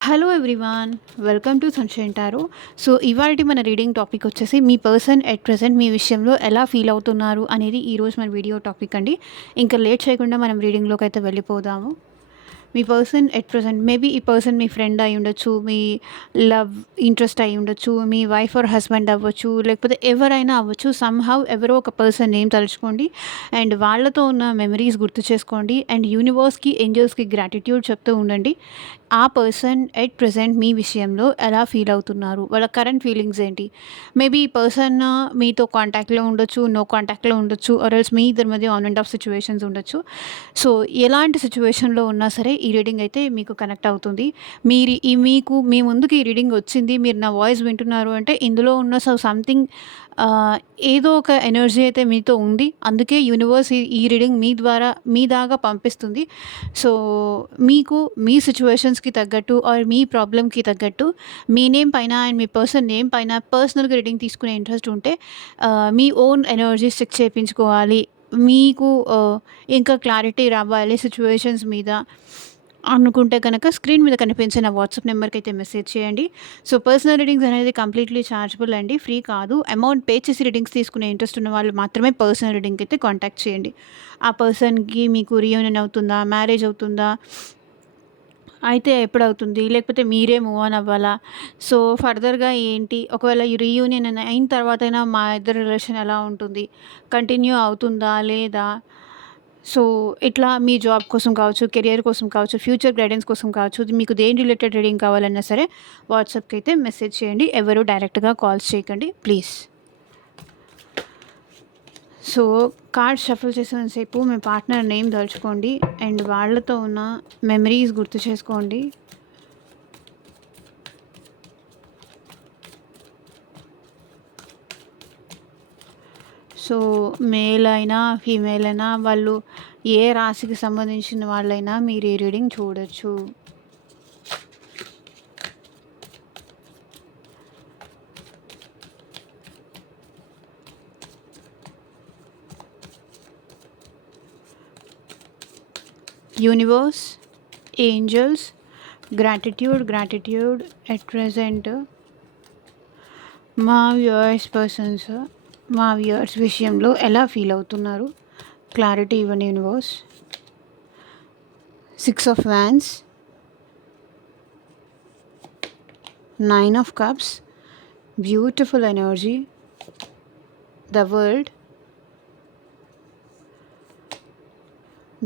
Hello everyone, welcome to sunshine tarot. So, ఇవాల్టి మన reading topic వచ్చేసి మీ పర్సన్ ఎట్ ప్రెజెంట్ మీ విషయంలో ఎలా ఫీల్ అవుతున్నారు అనేది ఈరోజు మన వీడియో టాపిక్ అండి. ఇంకా లేట్ చేయకుండా మనం రీడింగ్‌లోకైతే వెళ్ళిపోదాము. మీ పర్సన్ ఎట్ ప్రెజెంట్ మేబీ ఈ పర్సన్ మీ ఫ్రెండ్ అయి ఉండొచ్చు, మీ లవ్ ఇంట్రెస్ట్ అయి ఉండొచ్చు, మీ వైఫ్ ఆర్ హస్బెండ్ అవ్వచ్చు, లేకపోతే ఎవరైనా అవ్వచ్చు. సమ్‌హౌ ఎవరో ఒక పర్సన్ నేమ్ తలుచుకోండి అండ్ వాళ్ళతో ఉన్న మెమరీస్ గుర్తు చేసుకోండి అండ్ యూనివర్స్‌కి, ఏంజెల్స్‌కి గ్రాటిట్యూడ్ చెప్తూ ఉండండి. ఆ పర్సన్ ఎట్ ప్రెజెంట్ మీ విషయంలో ఎలా ఫీల్ అవుతున్నారు? వాళ్ళ కరెంట్ ఫీలింగ్స్ ఏంటి? మేబీ ఈ పర్సన్ మీతో కాంటాక్ట్‌లో ఉండొచ్చు, నో కాంటాక్ట్‌లో ఉండొచ్చు ఆర్ ఎల్స్ మీ ఇద్దరి మధ్య ఆన్ అండ్ ఆఫ్ సిట్యుయేషన్స్ ఉండొచ్చు. సో, ఎలాంటి సిట్యుయేషన్‌లో ఉన్నా సరే ఈ రీడింగ్ అయితే మీకు కనెక్ట్ అవుతుంది. మీకు మీ ముందుకి ఈ రీడింగ్ వచ్చింది. మీరు నా వాయిస్ వింటున్నారు అంటే ఇందులో ఉన్న సంథింగ్ ఏదో ఒక ఎనర్జీ అయితే మీతో ఉంది. అందుకే యూనివర్స్ ఈ రీడింగ్ మీ దాకా పంపిస్తుంది. సో, మీకు మీ సిట్యుయేషన్స్‌కి తగ్గట్టు ఆర్ మీ ప్రాబ్లమ్‌కి తగ్గట్టు మీ నేమ్ పైన అండ్ మీ పర్సన్ నేమ్ పైన పర్సనల్‌గా రీడింగ్ తీసుకునే ఇంట్రెస్ట్ ఉంటే మీ ఓన్ ఎనర్జీస్ చెక్ చేపించుకోవాలి. మీకు ఇంకా క్లారిటీ రావాలి సిట్యుయేషన్స్ మీద అనుకుంటే కనుక స్క్రీన్ మీద కనిపించే నా వాట్సాప్ నెంబర్‌కైతే మెసేజ్ చేయండి. సో, పర్సనల్ రీడింగ్స్ అనేది కంప్లీట్‌లీ చార్జబుల్ అండి. ఫ్రీ కాదు. అమౌంట్ పే చేసి రీడింగ్స్ తీసుకునే ఇంట్రెస్ట్ ఉన్న వాళ్ళు మాత్రమే పర్సనల్ రీడింగ్‌కి అయితే కాంటాక్ట్ చేయండి. ఆ పర్సన్‌కి మీకు రీయూనియన్ అవుతుందా? మ్యారేజ్ అవుతుందా? అయితే ఎప్పుడవుతుంది? లేకపోతే మీరే మూవ్ ఆన్ అవ్వాలా? సో, ఫర్దర్‌గా ఏంటి? ఒకవేళ ఈ రీయూనియన్ అయిన తర్వాతైనా మా ఇద్దరి రిలేషన్ ఎలా ఉంటుంది? కంటిన్యూ అవుతుందా? లేదా? సో, ఇట్లా మీ జాబ్ కోసం కావచ్చు, కెరియర్ కోసం కావచ్చు, ఫ్యూచర్ గైడెన్స్ కోసం కావచ్చు, మీకు దేని రిలేటెడ్ రీడింగ్ కావాలన్నా సరే వాట్సాప్‌కి అయితే మెసేజ్ చేయండి. ఎవరు డైరెక్ట్‌గా కాల్స్ చేయకండి ప్లీజ్. సో, కార్డ్ షఫుల్ చేసేంత సేపు మీ పార్ట్నర్ నేమ్ తలుచుకోండి అండ్ వాళ్ళతో ఉన్న మెమరీస్ గుర్తు చేసుకోండి. సో, మేల్ అయినా, ఫీమేల్ అయినా వాళ్ళు ఏ రాశికి సంబంధించిన వాళ్ళైనా మీరు ఈ రీడింగ్ చూడొచ్చు. Universe, angels, gratitude at present మా వ్యూయర్స్ విషయంలో ఎలా ఫీల్ అవుతున్నారు? క్లారిటీ ఇవ్వండి universe. 6 of wands, 9 of cups, beautiful energy, the world,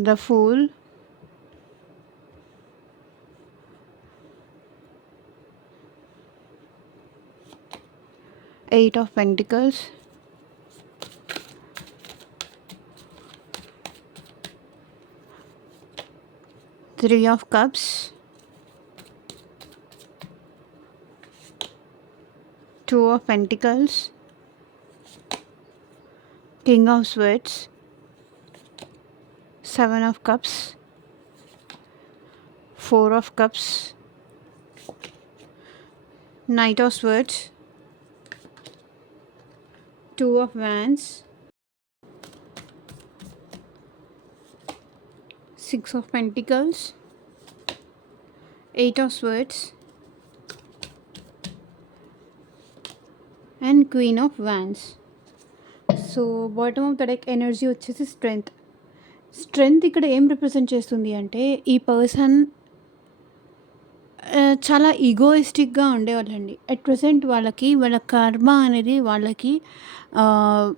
the fool, Eight of Pentacles, Three of Cups, Two of Pentacles, King of Swords, Seven of Cups, Four of Cups, Knight of Swords, Two of Wands, Six of Pentacles, Eight of Swords, and Queen of Wands. So, bottom of the deck energy వచ్చేసి strength ఇక్కడ ఏం represent చేస్తుంది అంటే ఈ person చాలా ఈగోయిస్టిక్‌గా ఉండేవాళ్ళండి. At present వాళ్ళ కర్మ అనేది వాళ్ళకి ఆహ్,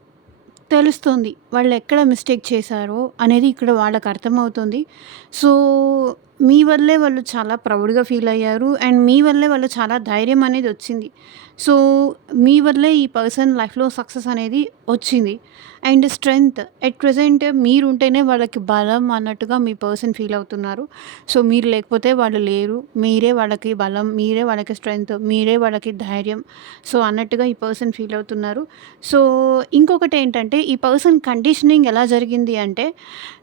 తెలుస్తుంది. వాళ్ళెక్కడ మిస్టేక్ చేశారో అనేది ఇక్కడ వాళ్ళకి అర్థమవుతుంది. సో, మీ వల్లే వాళ్ళు చాలా ప్రౌడ్‌గా ఫీల్ అయ్యారు. అండ్ మీ వల్లే వాళ్ళు చాలా ధైర్యం అనేది వచ్చింది. సో, మీ వల్లే ఈ పర్సన్ లైఫ్‌లో సక్సెస్ అనేది వచ్చింది. అండ్ స్ట్రెంగ్త్ ఎట్ ప్రెజెంట్ మీరుంటేనే వాళ్ళకి బలం అన్నట్టుగా మీ పర్సన్ ఫీల్ అవుతున్నారు. సో, మీరు లేకపోతే వాళ్ళు లేరు. మీరే వాళ్ళకి బలం, మీరే వాళ్ళకి స్ట్రెంగ్త్, మీరే వాళ్ళకి ధైర్యం. సో, అన్నట్టుగా ఈ పర్సన్ ఫీల్ అవుతున్నారు. సో, ఇంకొకటేంటంటే ఈ పర్సన్ కండిషనింగ్ ఎలా జరిగింది అంటే,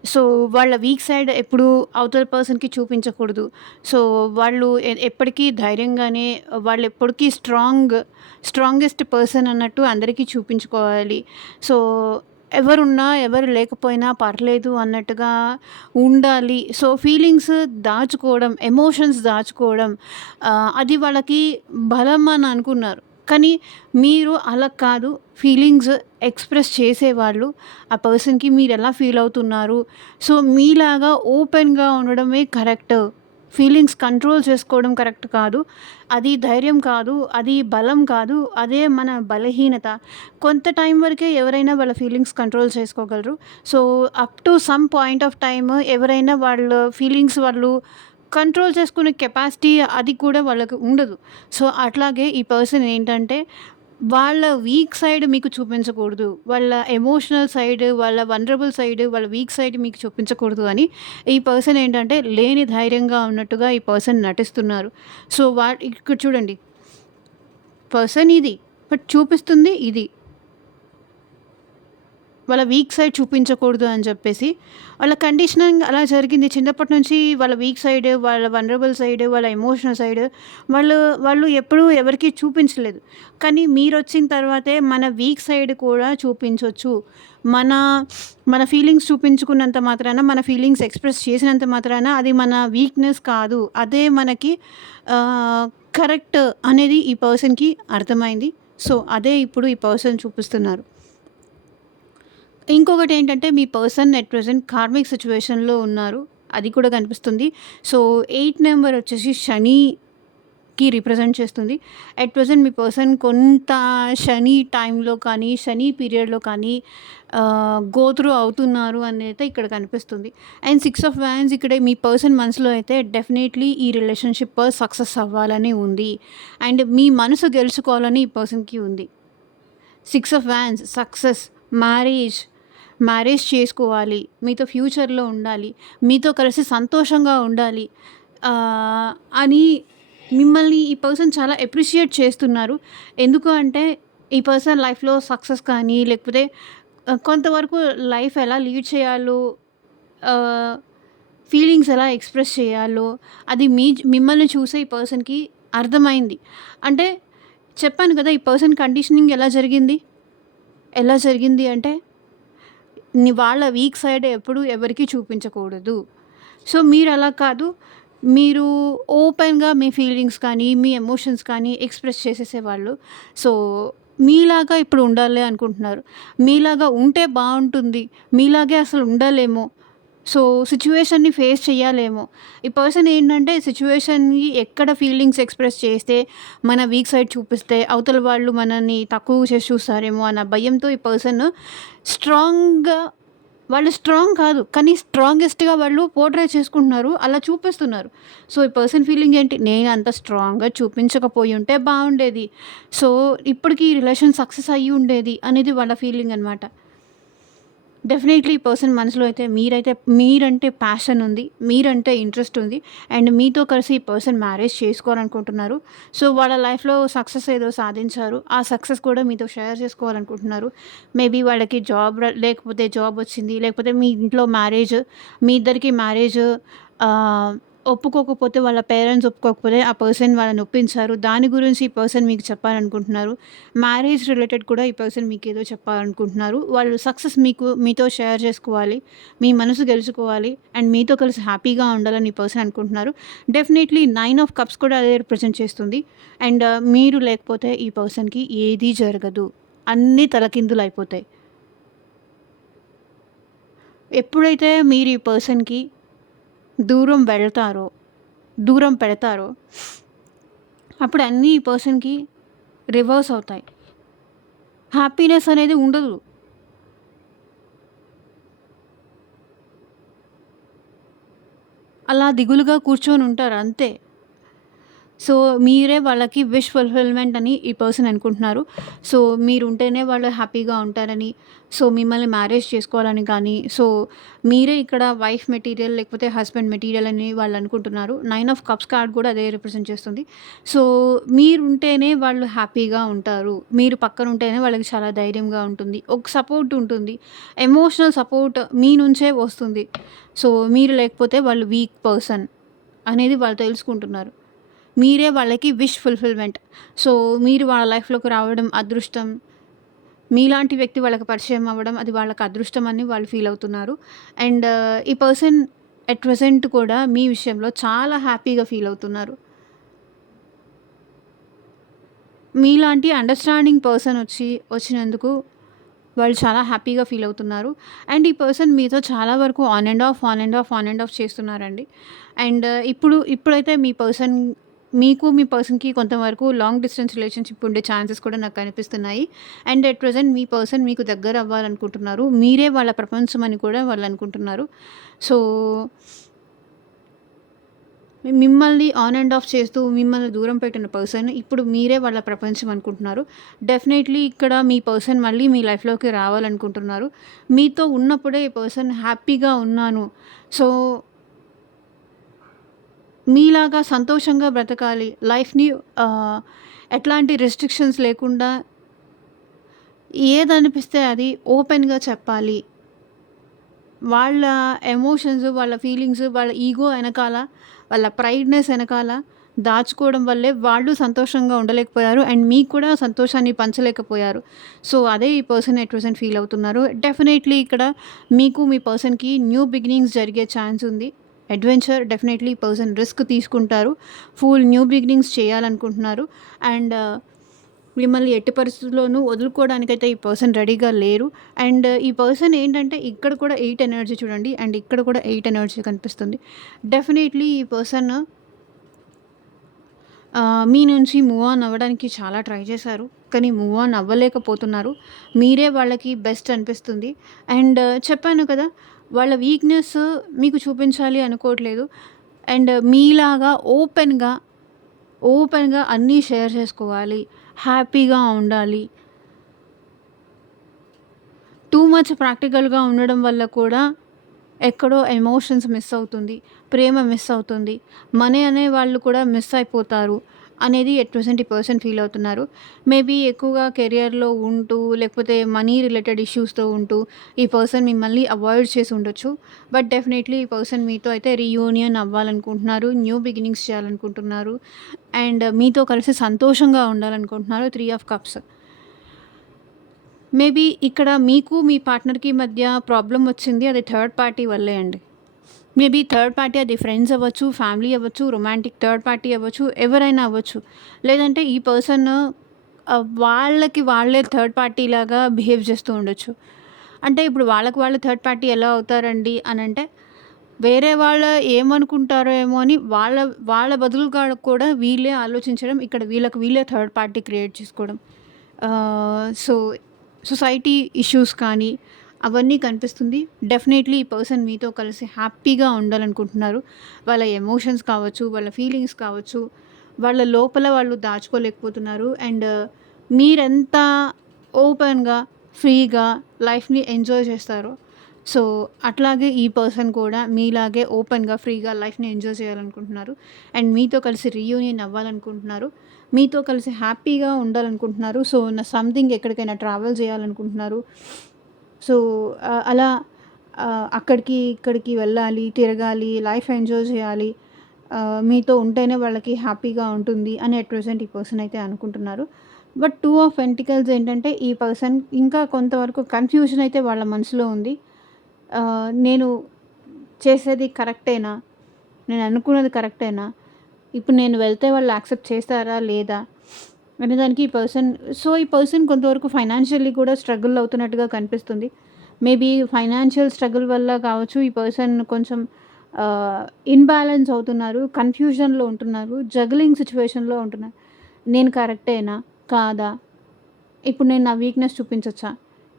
సో, వాళ్ళ వీక్ సైడ్ ఎప్పుడూ అవతల పర్సన్‌కి చూపించకూడదు. సో, వాళ్ళు ఎప్పటికీ ధైర్యంగానే వాళ్ళెప్పటికీ స్ట్రాంగెస్ట్ పర్సన్ అన్నట్టు అందరికీ చూపించుకోవాలి. సో, ఎవరున్నా, ఎవరు లేకపోయినా పర్లేదు అన్నట్టుగా ఉండాలి. సో, ఫీలింగ్స్ దాచుకోవడం, ఎమోషన్స్ దాచుకోవడం అది వాళ్ళకి బలం అని అనుకున్నారు. కానీ మీరు అలా కాదు. ఫీలింగ్స్ ఎక్స్‌ప్రెస్ చేసేవాళ్ళు. ఆ పర్సన్‌కి మీరెలా ఫీల్ అవుతున్నారు. సో, మీలాగా ఓపెన్‌గా ఉండడమే కరెక్ట్. ఫీలింగ్స్ కంట్రోల్ చేసుకోవడం కరెక్ట్ కాదు. అది ధైర్యం కాదు. అది బలం కాదు. అదే మన బలహీనత. కొంత టైం వరకే ఎవరైనా వాళ్ళ ఫీలింగ్స్ కంట్రోల్ చేసుకోగలరు. So, up to some point of time ఎవరైనా వాళ్ళ ఫీలింగ్స్ వాళ్ళు కంట్రోల్ చేసుకునే కెపాసిటీ అది కూడా వాళ్ళకి ఉండదు. సో, అట్లాగే ఈ పర్సన్ ఏంటంటే వాళ్ళ వీక్ సైడ్ మీకు చూపించకూడదు. వాళ్ళ ఎమోషనల్ సైడ్, వాళ్ళ వల్నరబుల్ సైడ్, వాళ్ళ వీక్ సైడ్ మీకు చూపించకూడదు అని ఈ పర్సన్ ఏంటంటే లేని ధైర్యంగా ఉన్నట్టుగా ఈ పర్సన్ నటిస్తున్నారు. సో, ఇక్కడ చూడండి. పర్సన్ ఇది. బట్ చూపిస్తుంది ఇది. వాళ్ళ వీక్ సైడ్ చూపించకూడదు అని చెప్పేసి వాళ్ళ కండిషనింగ్ అలా జరిగింది. చిన్నప్పటి నుంచి వాళ్ళ వీక్ సైడ్, వాళ్ళ వల్నరబుల్ సైడ్, వాళ్ళ ఎమోషనల్ సైడ్ వాళ్ళు వాళ్ళు ఎప్పుడూ ఎవరికీ చూపించలేదు. కానీ మీరొచ్చిన తర్వాతే మన వీక్ సైడ్ కూడా చూపించొచ్చు. మన మన ఫీలింగ్స్ చూపించుకున్నంత మాత్రాన, మన ఫీలింగ్స్ ఎక్స్‌ప్రెస్ చేసినంత మాత్రాన అది మన వీక్‌నెస్ కాదు. అదే మనకి కరెక్ట్ అనేది ఈ పర్సన్‌కి అర్థమైంది. సో, అదే ఇప్పుడు ఈ పర్సన్ చూపిస్తున్నారు. ఇంకొకటేంటంటే మీ పర్సన్ ఎట్ ప్రెజెంట్ కార్మిక్ సిట్యుయేషన్‌లో ఉన్నారు. అది కూడా కనిపిస్తుంది. సో, 8 నెంబర్ వచ్చేసి శనికి రిప్రజెంట్ చేస్తుంది. ఎట్ ప్రెజెంట్ మీ పర్సన్ కొంత శని టైంలో కానీ, శని పీరియడ్‌లో కానీ గో త్రూ అవుతున్నారు అనైతే ఇక్కడ కనిపిస్తుంది. అండ్ 6 ఆఫ్ వాండ్స్ ఇక్కడ మీ పర్సన్ మనసులో అయితే డెఫినెట్‌లీ ఈ రిలేషన్‌షిప్ సక్సెస్ అవ్వాలని ఉంది. అండ్ మీ మనసు గెలుచుకోవాలని ఈ పర్సన్‌కి ఉంది. 6 ఆఫ్ వాండ్స్ సక్సెస్, మ్యారేజ్ చేసుకోవాలి. మీతో ఫ్యూచర్‌లో ఉండాలి. మీతో కలిసి సంతోషంగా ఉండాలి. అని మిమ్మల్ని ఈ పర్సన్ చాలా అప్రిషియేట్ చేస్తున్నారు. ఎందుకు అంటే ఈ పర్సన్ లైఫ్‌లో సక్సెస్ కానీ లేకపోతే కొంతవరకు లైఫ్ ఎలా లీడ్ చేయాలో, ఆహ్, ఫీలింగ్స్ ఎలా ఎక్స్‌ప్రెస్ చేయాలో అది మిమ్మల్ని చూసే ఈ పర్సన్‌కి అర్థమైంది. అంటే చెప్పాను కదా! ఈ పర్సన్ కండిషనింగ్ ఎలా జరిగింది అంటే వాళ్ళ వీక్ సైడ్ ఎప్పుడు ఎవరికీ చూపించకూడదు. సో, మీరలా కాదు. మీరు ఓపెన్‌గా మీ ఫీలింగ్స్ కానీ, మీ ఎమోషన్స్ కానీ ఎక్స్‌ప్రెస్ చేసేసేవాళ్ళు. సో, మీలాగా ఇప్పుడు ఉండాలి అనుకుంటున్నారు. మీలాగా ఉంటే బావుంటుంది. మీలాగే అసలు ఉండలేము. సో, సిట్యుయేషన్‌ని ఫేస్ చేయాలేమో. ఈ పర్సన్ ఏంటంటే సిట్యుయేషన్‌ని ఎక్కడ ఫీలింగ్స్ ఎక్స్‌ప్రెస్ చేస్తే, మన వీక్ సైడ్ చూపిస్తే అవతల వాళ్ళు మనల్ని తక్కువ చేసి చూస్తారేమో అన్న భయంతో ఈ పర్సన్ స్ట్రాంగ్‌గా వాళ్ళు స్ట్రాంగ్ కాదు. కానీ స్ట్రాంగెస్ట్‌గా వాళ్ళు పోర్ట్రే చేసుకుంటున్నారు. అలా చూపిస్తున్నారు. సో, ఈ పర్సన్ ఫీలింగ్ ఏంటి? నేను అంత స్ట్రాంగ్‌గా చూపించకపోయి ఉంటే బావుండేది. సో, ఇప్పటికి ఈ రిలేషన్ సక్సెస్ అయ్యి ఉండేది అనేది వాళ్ళ ఫీలింగ్ అనమాట. డెఫినెట్లీ ఈ పర్సన్ మనసులో అయితే మీరంటే ప్యాషన్ ఉంది. మీరంటే ఇంట్రెస్ట్ ఉంది. అండ్ మీతో కలిసి ఈ పర్సన్ మ్యారేజ్ చేసుకోవాలనుకుంటున్నారు. సో, వాళ్ళ లైఫ్‌లో సక్సెస్ ఏదో సాధించారు. ఆ సక్సెస్ కూడా మీతో షేర్ చేసుకోవాలనుకుంటున్నారు. మేబీ వాళ్ళకి లేకపోతే జాబ్ వచ్చింది. లేకపోతే మీ ఇంట్లో మీ ఇద్దరికి మ్యారేజ్ ఆహ్, ఒప్పుకోకపోతే వాళ్ళ పేరెంట్స్ ఒప్పుకోకపోతే ఆ పర్సన్ వాళ్ళని ఒప్పించారు. దాని గురించి ఈ పర్సన్ మీకు చెప్పాలనుకుంటున్నారు. మ్యారేజ్ రిలేటెడ్ కూడా ఈ పర్సన్ మీకేదో చెప్పాలనుకుంటున్నారు. వాళ్ళు సక్సెస్ మీతో షేర్ చేసుకోవాలి. మీ మనసు గెలుచుకోవాలి. అండ్ మీతో కలిసి హ్యాపీగా ఉండాలని ఈ పర్సన్ అనుకుంటున్నారు. డెఫినెట్‌లీ 9 ఆఫ్ కప్స్ కూడా అదే రిప్రజెంట్ చేస్తుంది. అండ్ మీరు లేకపోతే ఈ పర్సన్‌కి ఏదీ జరగదు. అన్నీ తలకిందులైపోతాయి. ఎప్పుడైతే మీరు ఈ పర్సన్‌కి దూరం పెడతారో అప్పుడు అన్నీ ఈ పర్సన్‌కి రివర్స్ అవుతాయి. హ్యాపీనెస్ అనేది ఉండదు. అలా దిగులుగా కూర్చొని ఉంటారు అంతే. సో, మీరే వాళ్ళకి విష్ ఫుల్‌ఫిల్‌మెంట్ అని ఈ పర్సన్ అనుకుంటున్నారు. సో, మీరుంటేనే వాళ్ళు హ్యాపీగా ఉంటారని, సో, మిమ్మల్ని మ్యారేజ్ చేసుకోవాలని కానీ, సో, మీరే ఇక్కడ వైఫ్ మెటీరియల్ లేకపోతే హస్బెండ్ మెటీరియల్ అని వాళ్ళు అనుకుంటున్నారు. 9 ఆఫ్ కప్స్ కార్డ్ కూడా అదే రిప్రజెంట్ చేస్తుంది. సో, మీరుంటేనే వాళ్ళు హ్యాపీగా ఉంటారు. మీరు పక్కనుంటేనే వాళ్ళకి చాలా ధైర్యంగా ఉంటుంది. ఒక సపోర్ట్ ఉంటుంది. ఎమోషనల్ సపోర్ట్ మీ నుంచే వస్తుంది. సో, మీరు లేకపోతే వాళ్ళు వీక్ పర్సన్ అనేది వాళ్ళు తెలుసుకుంటున్నారు. మీరే వాళ్ళకి విష్ ఫుల్‌ఫిల్‌మెంట్. సో, మీరు వాళ్ళ లైఫ్‌లోకి రావడం అదృష్టం. మీలాంటి వ్యక్తి వాళ్ళకి పరిచయం అవ్వడం అది వాళ్ళకి అదృష్టం అని వాళ్ళు ఫీల్ అవుతున్నారు. అండ్ ఈ పర్సన్ అట్ ప్రెజెంట్ కూడా మీ విషయంలో చాలా హ్యాపీగా ఫీల్ అవుతున్నారు. మీలాంటి అండర్‌స్టాండింగ్ పర్సన్ వచ్చినందుకు వాళ్ళు చాలా హ్యాపీగా ఫీల్ అవుతున్నారు. అండ్ ఈ పర్సన్ మీతో చాలా వరకు on and of, on and of, on and of చేస్తున్నారండి. అండ్ ఇప్పుడైతే మీ పర్సన్‌కి కొంతవరకు లాంగ్ డిస్టెన్స్ రిలేషన్‌షిప్ ఉండే ఛాన్సెస్ కూడా నాకు కనిపిస్తున్నాయి. And at present me person మీకు దగ్గర అవ్వాలనుకుంటున్నారు. మీరే వాళ్ళ ప్రపంచం అని కూడా వాళ్ళు అనుకుంటున్నారు. సో మిమ్మల్ని ఆన్ అండ్ ఆఫ్ చేస్తూ మిమ్మల్ని దూరం పెట్టిన పర్సన్ ఇప్పుడు మీరే వాళ్ళ ప్రపంచం అనుకుంటున్నారు. డెఫినెట్‌లీ ఇక్కడ మీ పర్సన్ మళ్ళీ మీ లైఫ్‌లోకి రావాలనుకుంటున్నారు. మీతో ఉన్నప్పుడే ఈ పర్సన్ హ్యాపీగా ఉన్నాను. సో, మీలాగా సంతోషంగా బ్రతకాలి. లైఫ్‌ని ఆహ్, ఎట్లాంటి రెస్ట్రిక్షన్స్ లేకుండా ఏదనిపిస్తే అది ఓపెన్‌గా చెప్పాలి. వాళ్ళ ఎమోషన్స్, వాళ్ళ ఫీలింగ్స్, వాళ్ళ ఈగో ఎనకాల, వాళ్ళ ప్రైడ్‌నెస్ ఎనకాల దాచుకోవడం వల్లే వాళ్ళు సంతోషంగా ఉండలేకపోయారు. అండ్ మీకు కూడా సంతోషాన్ని పంచలేకపోయారు. సో, అదే ఈ పర్సన్ ఎట్ ప్రెజెంట్ ఫీల్ అవుతున్నారు. డెఫినెట్‌లీ ఇక్కడ మీకు మీ పర్సన్‌కి న్యూ బిగినింగ్స్ జరిగే ఛాన్స్ ఉంది. అడ్వెంచర్ డెఫినెట్‌లీ ఈ పర్సన్ రిస్క్ తీసుకుంటారు. ఫుల్ న్యూ బిగినింగ్స్ చేయాలనుకుంటున్నారు. అండ్ మిమ్మల్ని ఎట్టి పరిస్థితుల్లోనూ వదులుకోవడానికైతే ఈ పర్సన్ రెడీగా లేరు. అండ్ ఈ పర్సన్ ఏంటంటే ఇక్కడ కూడా 8 ఎనర్జీ చూడండి. అండ్ ఇక్కడ కూడా 8 ఎనర్జీ కనిపిస్తుంది. డెఫినెట్‌లీ ఈ పర్సన్ మీ నుంచి మూవ్ ఆన్ అవ్వడానికి చాలా ట్రై చేశారు. కానీ మూవ్ ఆన్ అవ్వలేకపోతున్నారు. మీరే వాళ్ళకి బెస్ట్ అనిపిస్తుంది. అండ్ చెప్పాను కదా! వాళ్ళ వీక్‌నెస్ మీకు చూపించాలి అనుకోవట్లేదు. అండ్ మీలాగా ఓపెన్‌గా అన్నీ షేర్ చేసుకోవాలి. హ్యాపీగా ఉండాలి. టూ మచ్ ప్రాక్టికల్‌గా ఉండడం వల్ల కూడా ఎక్కడో ఎమోషన్స్ మిస్ అవుతుంది. ప్రేమ మిస్ అవుతుంది. మనీ అనే వాళ్ళు కూడా మిస్ అయిపోతారు అనేది ఎట్ ప్రెజెంట్ ఈ పర్సన్ ఫీల్ అవుతున్నారు. మేబీ ఎక్కువగా కెరియర్‌లో ఉంటూ లేకపోతే మనీ రిలేటెడ్ ఇష్యూస్‌తో ఉంటూ ఈ పర్సన్ మిమ్మల్ని అవాయిడ్ చేసి ఉండొచ్చు. బట్ డెఫినెట్‌లీ ఈ పర్సన్ మీతో అయితే రీయూనియన్ అవ్వాలనుకుంటున్నారు. న్యూ బిగినింగ్స్ చేయాలనుకుంటున్నారు. అండ్ మీతో కలిసి సంతోషంగా ఉండాలనుకుంటున్నారు. 3 ఆఫ్ కప్స్. మేబీ ఇక్కడ మీకు మీ పార్ట్నర్‌కి మధ్య ప్రాబ్లమ్ వచ్చింది. అది థర్డ్ పార్టీ వల్లే అండి. మేబీ థర్డ్ పార్టీ అది ఫ్రెండ్స్ అవ్వచ్చు, ఫ్యామిలీ అవ్వచ్చు, రొమాంటిక్ థర్డ్ పార్టీ అవ్వచ్చు, ఎవరైనా అవ్వచ్చు. లేదంటే ఈ పర్సన్ వాళ్ళకి వాళ్ళే థర్డ్ పార్టీ లాగా బిహేవ్ చేస్తూ ఉండొచ్చు. అంటే ఇప్పుడు వాళ్ళకి వాళ్ళు థర్డ్ పార్టీ ఎలా అవుతారండి అనంటే, వేరే వాళ్ళు ఏమనుకుంటారో ఏమో అని వాళ్ళ వాళ్ళ బదులుగా కూడా వీళ్ళే ఆలోచించడం, ఇక్కడ వీళ్ళకి వీళ్ళే థర్డ్ పార్టీ క్రియేట్ చేసుకోవడం. సో, సొసైటీ ఇష్యూస్ కానీ అవన్నీ కనిపిస్తుంది. డెఫినెట్‌లీ ఈ పర్సన్ మీతో కలిసి హ్యాపీగా ఉండాలనుకుంటున్నారు. వాళ్ళ ఎమోషన్స్ కావచ్చు, వాళ్ళ ఫీలింగ్స్ కావచ్చు, వాళ్ళ లోపల వాళ్ళు దాచుకోలేకపోతున్నారు. అండ్ మీరెంత ఓపెన్‌గా, ఫ్రీగా లైఫ్‌ని ఎంజాయ్ చేస్తారో, సో, అట్లాగే ఈ పర్సన్ కూడా మీలాగే ఓపెన్‌గా, ఫ్రీగా లైఫ్‌ని ఎంజాయ్ చేయాలనుకుంటున్నారు. అండ్ మీతో కలిసి రీయూనియన్ అవ్వాలనుకుంటున్నారు. మీతో కలిసి హ్యాపీగా ఉండాలనుకుంటున్నారు. సో, సంథింగ్ ఎక్కడికైనా ట్రావెల్ చేయాలనుకుంటున్నారు. సో, అలా అక్కడికి, ఇక్కడికి వెళ్ళాలి, తిరగాలి, లైఫ్ ఎంజాయ్ చేయాలి. మీతో ఉంటేనే వాళ్ళకి హ్యాపీగా ఉంటుంది అని అట్ ప్రెజెంట్ ఈ పర్సన్ అయితే అనుకుంటున్నారు. బట్ 2 ఆఫ్ పెంటికల్స్ ఏంటంటే ఈ పర్సన్ ఇంకా కొంతవరకు కన్‌ఫ్యూజన్ అయితే వాళ్ళ మనసులో ఉంది. నేను చేసేది కరెక్టేనా? నేను అనుకున్నది కరెక్టేనా? ఇప్పుడు నేను వెళ్తే వాళ్ళు యాక్సెప్ట్ చేస్తారా? లేదా? అనే దానికి ఈ పర్సన్ కొంతవరకు ఫైనాన్షియల్లీ కూడా స్ట్రగుల్ అవుతున్నట్టుగా కనిపిస్తుంది. మేబీ ఫైనాన్షియల్ స్ట్రగుల్ వల్ల కావచ్చు, ఈ పర్సన్ కొంచెం ఇన్‌బాలన్స్ అవుతున్నారు. కన్‌ఫ్యూజన్‌లో ఉంటున్నారు. జగ్లింగ్ సిట్యుయేషన్‌లో ఉంటున్నారు. నేను కరెక్టేనా? కాదా? ఇప్పుడు నేను నా వీక్‌నెస్ చూపించొచ్చా?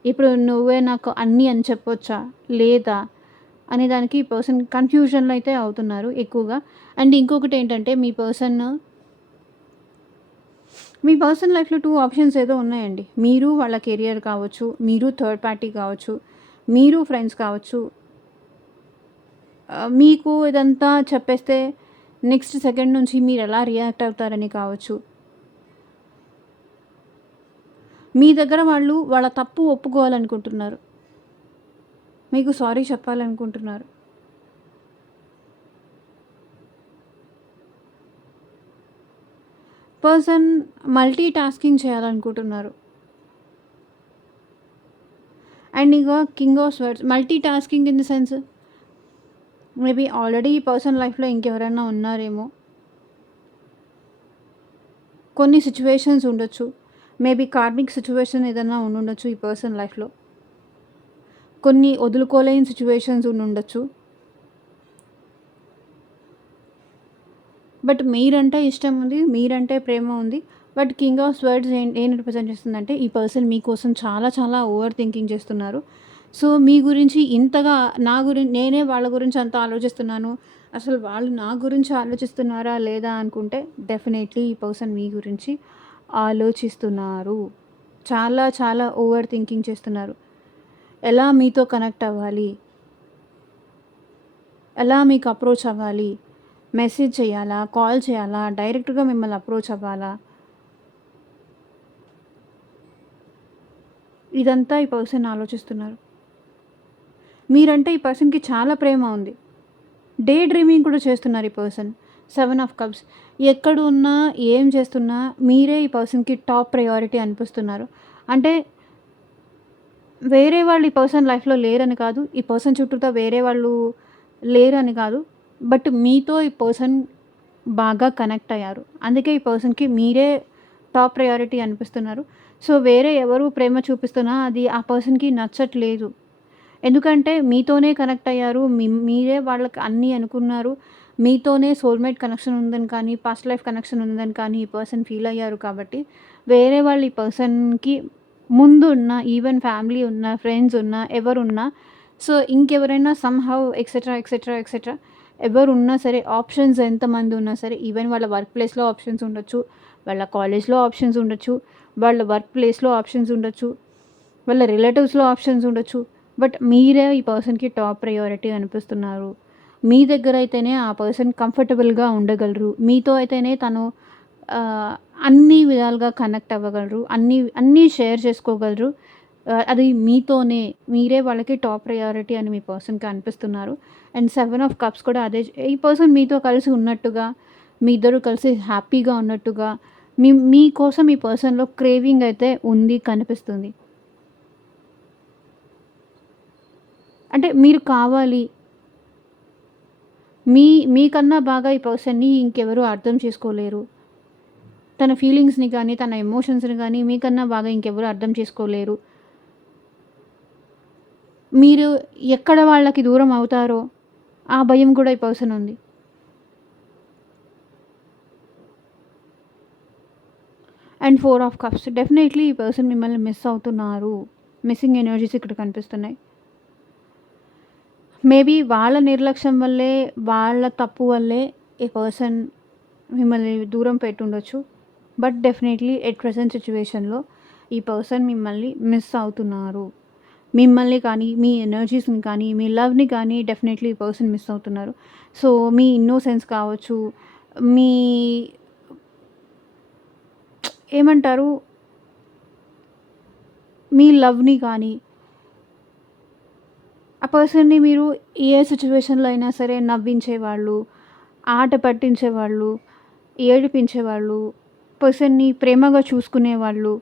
ఇప్పుడు నువ్వే నాకు అన్నీ అని చెప్పొచ్చా? లేదా? అనే దానికి ఈ పర్సన్ కన్‌ఫ్యూజన్‌లో అయితే అవుతున్నారు ఎక్కువగా. అండ్ ఇంకొకటేంటంటే మీ పర్సనల్ లైఫ్‌లో 2 ఆప్షన్స్ ఏదో ఉన్నాయండి. మీరు వాళ్ళ కెరియర్ కావచ్చు, మీరు థర్డ్ పార్టీ కావచ్చు, మీరు ఫ్రెండ్స్ కావచ్చు. మీకు ఇదంతా చెప్పేస్తే నెక్స్ట్ సెకండ్ నుంచి మీరెలా రియాక్ట్ అవుతారని కావచ్చు. మీ దగ్గర వాళ్ళు వాళ్ళ తప్పు ఒప్పుకోవాలనుకుంటున్నారు. మీకు సారీ చెప్పాలనుకుంటున్నారు. పర్సన్ మల్టీ టాస్కింగ్ చేయాలనుకుంటున్నారు. అండ్ ఇక king of swords multi tasking in the sense maybe already ఈ పర్సన్ లైఫ్లో ఇంకెవరైనా ఉన్నారేమో. కొన్ని సిచ్యువేషన్స్ ఉండొచ్చు, మేబీ కార్మిక్ సిచ్యువేషన్ ఏదైనా ఉండుండొచ్చు ఈ పర్సన్ లైఫ్లో. కొన్ని వదులుకోలేని సిచ్యువేషన్స్ ఉండుండొచ్చు. బట్ మీరంటే ఇష్టం ఉంది, మీరంటే ప్రేమ ఉంది. బట్ కింగ్ ఆఫ్ స్వర్డ్స్ ఏం రిప్రజెంట్ చేస్తుందంటే ఈ పర్సన్ మీకోసం చాలా చాలా ఓవర్ థింకింగ్ చేస్తున్నారు. సో మీ గురించి ఇంతగా నేనే వాళ్ళ గురించి అంత ఆలోచిస్తున్నాను, అసలు వాళ్ళు నా గురించి ఆలోచిస్తున్నారా లేదా అనుకుంటే డెఫినెట్లీ ఈ పర్సన్ మీ గురించి ఆలోచిస్తున్నారు. చాలా చాలా ఓవర్ థింకింగ్ చేస్తున్నారు. ఎలా మీతో కనెక్ట్ అవ్వాలి, ఎలా మీకు అప్రోచ్ అవ్వాలి, మెసేజ్ చేయాలా, కాల్ చేయాలా, డైరెక్ట్గా మిమ్మల్ని అప్రోచ్ అవ్వాలా, ఇదంతా ఈ పర్సన్ ఆలోచిస్తున్నారు. మీరంటే ఈ పర్సన్కి చాలా ప్రేమ ఉంది. డే డ్రీమింగ్ కూడా చేస్తున్నారు ఈ పర్సన్. 7 of cups. ఎక్కడ ఉన్నా ఏం చేస్తున్నా మీరే ఈ పర్సన్కి టాప్ ప్రయారిటీ అనిపిస్తున్నారు. అంటే వేరే వాళ్ళు ఈ పర్సన్ లైఫ్లో లేరని కాదు, ఈ పర్సన్ చుట్టూతా వేరే వాళ్ళు లేరని కాదు, బట్ మీతో ఈ పర్సన్ బాగా కనెక్ట్ అయ్యారు. అందుకే ఈ పర్సన్కి మీరే టాప్ ప్రయారిటీ అనిపిస్తున్నారు. సో వేరే ఎవరు ప్రేమ చూపిస్తున్నా అది ఆ పర్సన్కి నచ్చట్లేదు. ఎందుకంటే మీతోనే కనెక్ట్ అయ్యారు, మీరే వాళ్ళకి అన్నీ అనుకున్నారు, మీతోనే సోల్మేట్ కనెక్షన్ ఉందని కానీ పాస్ట్ లైఫ్ కనెక్షన్ ఉందని కానీ ఈ పర్సన్ ఫీల్ అయ్యారు. కాబట్టి వేరే వాళ్ళు ఈ పర్సన్కి ముందు ఉన్న ఈవెన్ ఫ్యామిలీ ఉన్న, ఫ్రెండ్స్ ఉన్న, ఎవరున్నా, సో ఇంకెవరైనా సమ్‌హౌ ఎక్సెట్రా ఎక్సెట్రా ఎక్సెట్రా ఎవరున్నా సరే, ఆప్షన్స్ ఎంతమంది ఉన్నా సరే, ఈవెన్ వాళ్ళ వర్క్ ప్లేస్లో ఆప్షన్స్ ఉండొచ్చు, వాళ్ళ కాలేజ్లో ఆప్షన్స్ ఉండొచ్చు, వాళ్ళ వర్క్ ప్లేస్లో ఆప్షన్స్ ఉండొచ్చు, వాళ్ళ రిలేటివ్స్లో ఆప్షన్స్ ఉండొచ్చు. బట్ మీరే ఈ పర్సన్కి టాప్ ప్రయారిటీ అనిపిస్తున్నారు. మీ దగ్గర అయితేనే ఆ పర్సన్ కంఫర్టబుల్గా ఉండగలరు, మీతో అయితేనే తను అన్ని విధాలుగా కనెక్ట్ అవ్వగలరు, అన్నీ షేర్ చేసుకోగలరు. అది మీతోనే, మీరే వాళ్ళకి టాప్ ప్రయారిటీ అని మీ పర్సన్కి అనిపిస్తున్నారు. అండ్ 7 ఆఫ్ కప్స్ కూడా అదే. ఈ పర్సన్ మీతో కలిసి ఉన్నట్టుగా, మీ ఇద్దరు కలిసి హ్యాపీగా ఉన్నట్టుగా, మీకోసం ఈ పర్సన్లో క్రేవింగ్ అయితే ఉంది, కనిపిస్తుంది. అంటే మీరు కావాలి, మీకన్నా బాగా ఈ పర్సన్‌ని ఇంకెవరు అర్థం చేసుకోలేరు. తన ఫీలింగ్స్‌ని కానీ, తన ఎమోషన్స్‌ని కానీ మీకన్నా బాగా ఇంకెవరు అర్థం చేసుకోలేరు. మీరు ఎక్కడ వాళ్ళకి దూరం అవుతారో ఆ భయం కూడా ఈ పర్సన్ ఉంది. And 4 of cups. డెఫినెట్లీ ఈ పర్సన్ మిమ్మల్ని మిస్ అవుతున్నారు. మిస్సింగ్ ఎనర్జీస్ ఇక్కడ కనిపిస్తున్నాయి. మేబీ వాళ్ళ నిర్లక్ష్యం వల్లే, వాళ్ళ తప్పు వల్లే ఈ పర్సన్ మిమ్మల్ని దూరం పెట్టుండొచ్చు. బట్ డెఫినెట్లీ ఎట్ ప్రెజెంట్ సిచ్యువేషన్‌లో ఈ పర్సన్ మిమ్మల్ని మిస్ అవుతున్నారు. మిమ్మల్ని కానీ, మీ ఎనర్జీస్‌ని కానీ, మీ లవ్‌ని కానీ డెఫినెట్లీ ఈ పర్సన్ మిస్ అవుతున్నారు. సో మీ ఇన్నోసెన్స్ కావచ్చు, మీ ఏమంటారు, మీ లవ్‌ని కానీ, ఆ పర్సన్‌ని మీరు ఏ సిచ్యువేషన్‌లో అయినా సరే నవ్వించేవాళ్ళు, ఆట పట్టించేవాళ్ళు, ఏడిపించేవాళ్ళు, పర్సన్‌ని ప్రేమగా చూసుకునేవాళ్ళు.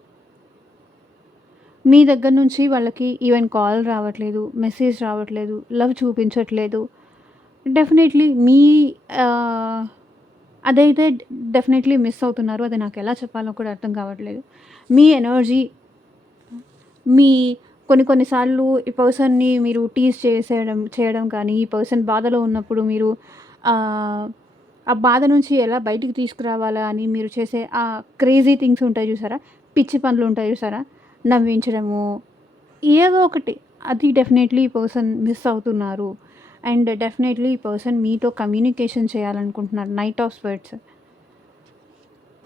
మీ దగ్గర నుంచి వాళ్ళకి ఈవెన్ కాల్ రావట్లేదు, మెసేజ్ రావట్లేదు, లవ్ చూపించట్లేదు. డెఫినెట్లీ మీ అదైతే డెఫినెట్లీ మిస్ అవుతున్నారు. అది నాకు ఎలా చెప్పాలో కూడా అర్థం కావట్లేదు. మీ ఎనర్జీ, మీ కొన్ని సార్లు ఈ పర్సన్‌ని మీరు టీజ్ చేయడం కానీ, ఈ పర్సన్ బాధలో ఉన్నప్పుడు మీరు ఆ బాధ నుంచి ఎలా బయటికి తీసుకురావాలా అని మీరు చేసే ఆ క్రేజీ థింగ్స్ ఉంటాయి చూసారా? పిచ్చి పనులు ఉంటాయి చూసారా? నవ్వించడము, ఏదో ఒకటి. అది డెఫినెట్లీ ఈ పర్సన్ మిస్ అవుతున్నారు. అండ్ డెఫినెట్లీ ఈ పర్సన్ మీతో కమ్యూనికేషన్ చేయాలనుకుంటున్నారు. Knight of swords.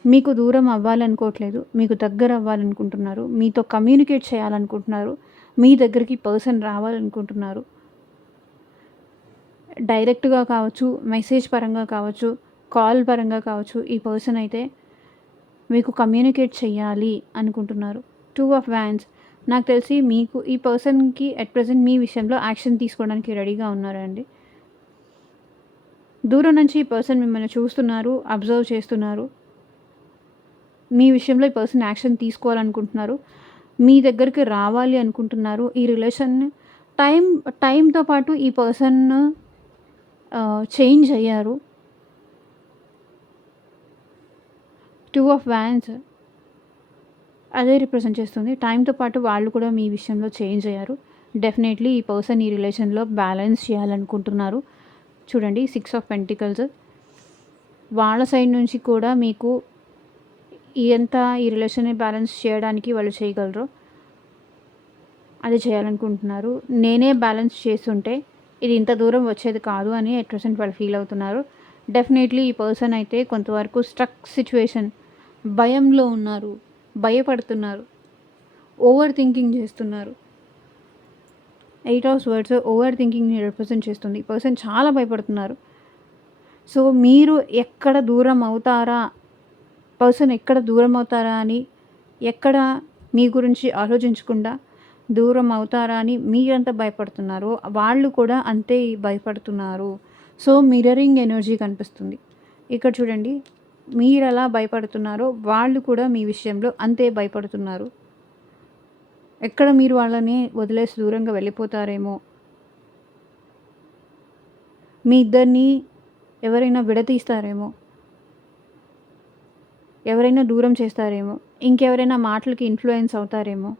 మీకు దూరం అవ్వాలనుకోవట్లేదు, మీకు దగ్గర అవ్వాలనుకుంటున్నారు, మీతో కమ్యూనికేట్ చేయాలనుకుంటున్నారు, మీ దగ్గరికి పర్సన్ రావాలనుకుంటున్నారు. డైరెక్ట్‌గా కావచ్చు, మెసేజ్ పరంగా కావచ్చు, కాల్ పరంగా కావచ్చు, ఈ పర్సన్ అయితే మీకు కమ్యూనికేట్ చేయాలి అనుకుంటున్నారు. 2 ఆఫ్ వ్యాండ్స్. నాకు తెలిసి మీకు ఈ పర్సన్‌కి అట్ ప్రెజెంట్ మీ విషయంలో యాక్షన్ తీసుకోవడానికి రెడీగా ఉన్నారండి. దూరం నుంచి ఈ పర్సన్ మిమ్మల్ని చూస్తున్నారు, అబ్జర్వ్ చేస్తున్నారు. మీ విషయంలో ఈ పర్సన్ యాక్షన్ తీసుకోవాలనుకుంటున్నారు. మీ దగ్గరికి రావాలి అనుకుంటున్నారు. ఈ రిలేషన్ టైం టైంతో పాటు ఈ పర్సన్ చేంజ్ అయ్యారు. 2 ఆఫ్ వ్యాన్స్ అదే రిప్రజెంట్ చేస్తుంది. టైంతో పాటు వాళ్ళు కూడా మీ విషయంలో చేంజ్ అయ్యారు. డెఫినెట్లీ ఈ పర్సన్ ఈ రిలేషన్‌లో బ్యాలెన్స్ చేయాలనుకుంటున్నారు. చూడండి 6 ఆఫ్ పెంటికల్స్ వాళ్ళ సైడ్ నుంచి కూడా మీకు ఈ రిలేషన్‌ని బ్యాలెన్స్ చేయడానికి వాళ్ళు చేయగలరో అది చేయాలనుకుంటున్నారు. నేనే బ్యాలెన్స్ చేసుంటే ఇది ఇంత దూరం వచ్చేది కాదు అని అట్ ప్రెజెంట్ వాళ్ళు ఫీల్ అవుతున్నారు. డెఫినెట్లీ ఈ పర్సన్ అయితే కొంతవరకు స్ట్రక్ సిట్యుయేషన్ భయంలో ఉన్నారు. భయపడుతున్నారు. ఓవర్ థింకింగ్ చేస్తున్నారు. 8 ఆఫ్ స్వర్డ్స్ ఓవర్ థింకింగ్‌ని రిప్రజెంట్ చేస్తుంది. ఈ పర్సన్ చాలా భయపడుతున్నారు. సో మీరు ఎక్కడ దూరం అవుతారా, పర్సన్ ఎక్కడ దూరం అవుతారా అని ఎక్కడ మీ గురించి ఆలోచించకుండా దూరం అవుతారా అని మీరెంత భయపడుతున్నారో వాళ్ళు కూడా అంతే భయపడుతున్నారు. సో మిర్రరింగ్ ఎనర్జీ కనిపిస్తుంది. ఇక్కడ చూడండి మీరెలా భయపడుతున్నారో వాళ్ళు కూడా మీ విషయంలో అంతే భయపడుతున్నారు. ఎక్కడ మీరు వాళ్ళని వదిలేసి దూరంగా వెళ్ళిపోతారేమో, మీ ఇద్దరిని ఎవరైనా విడదీస్తారేమో, ఎవరైనా దూరం చేస్తారేమో, ఇంకెవరైనా మాటలకి ఇన్ఫ్లుయెన్స్ అవుతారేమో,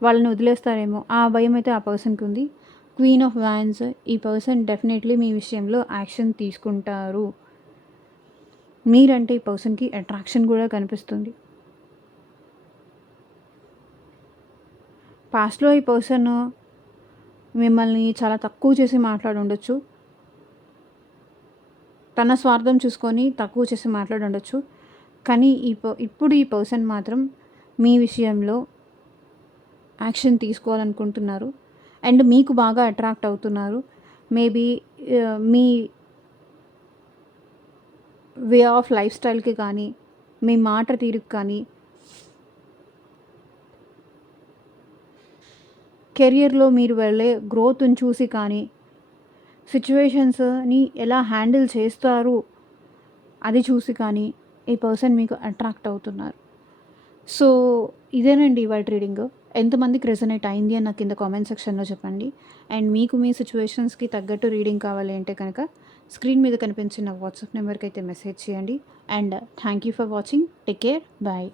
వాళ్ళని వదిలేస్తారేమో ఆ భయం అయితే ఆ పర్సన్‌కి ఉంది. క్వీన్ ఆఫ్ వ్యాన్స్ ఈ పర్సన్ డెఫినెట్లీ మీ విషయంలో యాక్షన్ తీసుకుంటారు. మీరంటే ఈ పర్సన్‌కి అట్రాక్షన్ కూడా కనిపిస్తుంది. పాస్ట్‌లో ఈ పర్సన్ మిమ్మల్ని చాలా తక్కువ చేసి మాట్లాడుండొచ్చు. తన స్వార్థం చూసుకొని తక్కువ చేసి మాట్లాడుండొచ్చు. కానీ ఇప్పుడు ఈ పర్సన్ మాత్రం మీ విషయంలో యాక్షన్ తీసుకోవాలనుకుంటున్నారు. అండ్ మీకు బాగా అట్రాక్ట్ అవుతున్నారు. మేబీ మీ వే ఆఫ్ లైఫ్ స్టైల్‌కి కానీ, మీ మాట తీరుకి కానీ, కెరియర్‌లో మీరు వెళ్ళే గ్రోత్‌ని చూసి కానీ, సిట్యుయేషన్స్‌ని ఎలా హ్యాండిల్ చేస్తారు అది చూసి కానీ ఈ పర్సన్ మీకు అట్రాక్ట్ అవుతున్నారు. సో ఇదేనండి ఇవాల్టి రీడింగ్. ఎంతమందికి రెజొనేట్ అయింది అని నాకు కింద కామెంట్ సెక్షన్‌లో చెప్పండి. అండ్ మీకు మీ సిట్యుయేషన్స్‌కి తగ్గట్టు రీడింగ్ కావాలి అంటే కనుక స్క్రీన్ మీద కనిపించిన వాట్సాప్ నెంబర్‌కి అయితే మెసేజ్ చేయండి. And thank you for watching. Take care. Bye.